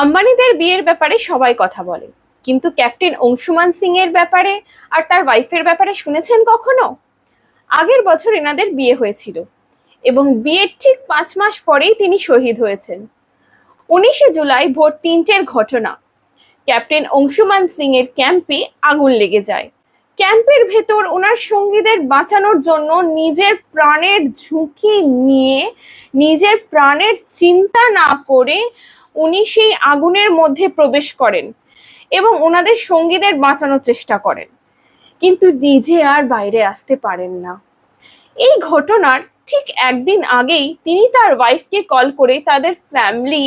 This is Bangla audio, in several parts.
আম্বানিদের বিয়ের ব্যাপারে সবাই কথা বলে, কিন্তু ক্যাপ্টেন অংশুমান সিং এর ব্যাপারে আর তার ওয়াইফের ব্যাপারে শুনেছেন কখনো? আগের বছর এনাদের বিয়ে হয়েছিল এবং বিয়ের ঠিক 5 মাস পরেই তিনি শহীদ হয়েছেন। 19শে জুলাই ভোর 3টের ঘটনা। ক্যাপ্টেন অংশুমান সিং এর ক্যাম্পে আগুন লেগে যায়। ক্যাম্পের ভেতর ওনার সঙ্গীদের বাঁচানোর জন্য নিজের প্রাণের ঝুঁকি নিয়ে, নিজের প্রাণের চিন্তা না করে উনি সেই আগুনের মধ্যে প্রবেশ করেন এবং ওনাদের সঙ্গীদের বাঁচানোর চেষ্টা করেন, কিন্তু নিজে আর বাইরে আসতে পারেন না। এই ঘটনার ঠিক একদিন আগেই তিনি তার ওয়াইফকে কল করে তাদের ফ্যামিলি,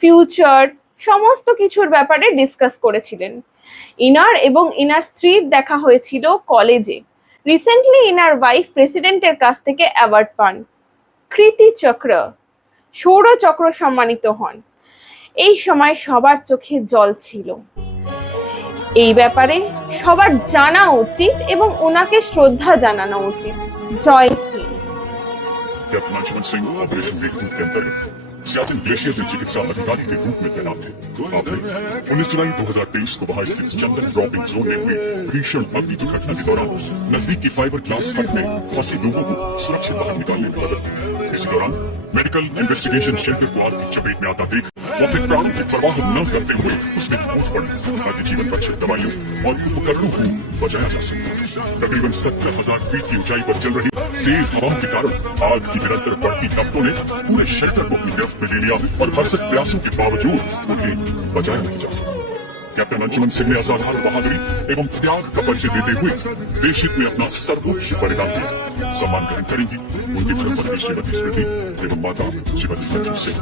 ফিউচার সমস্ত কিছুর ব্যাপারে ডিসকাস করেছিলেন। ইনার এবং ইনার স্ত্রীর দেখা হয়েছিল কলেজে। রিসেন্টলি ইনার ওয়াইফ প্রেসিডেন্টের কাছ থেকে অ্যাওয়ার্ড পান, কৃতি চক্র, সৌরচক্র সম্মানিত হন। এই সময় সবার চোখে জল ছিল। এই ব্যাপারে সবার জানা উচিত এবং ওনাকে শ্রদ্ধা জানানো উচিত। জয় হিন্দ। कैप्टन अंशुमन सिंह ऑपरेशन वेगदूत के अंतर्गत सियाचिन ग्लेशियर में चिकित्सा अधिकारी के रूप में तैनात थे। आपने 19 जुलाई 2023 को वहां स्थित चंदन ड्रॉपिंग जोन में हुई भीषण अग्नि दुर्घटना के दौरान नजदीक की फाइबर ग्लास हट में फंसे लोगों को सुरक्षित बाहर निकालने में मदद की। इसी दौरान मेडिकल इन्वेस्टिगेशन शेल्टर को आग की चपेट में आता देख वो अपने प्राणों की परवाह न करते हुए उसमें कूद पड़े ताकि जीवन रक्षक दवाइयों और उपकरणों को बचाया जा सके। तकरीबन 17,000 फीट की ऊंचाई पर चल रही तेज हवाओं के कारण आग की निरंतर बढ़ती लपटों ने पूरे शेल्टर को अपनी गिरफ्त में ले लिया और भरसक प्रयासों के बावजूद उन्हें बचाया नहीं जा सका। कैप्टन अंशुमन सिंह ने असाधारण बहादुरी एवं त्याग का परिचय देते हुए देश हित में अपना सर्वोच्च बलिदान दिया। सम्मान ग्रहण करेंगी उनकी धर्मपत्नी श्रीमती स्मृति एवं माता श्रीमती मंजू सिंह।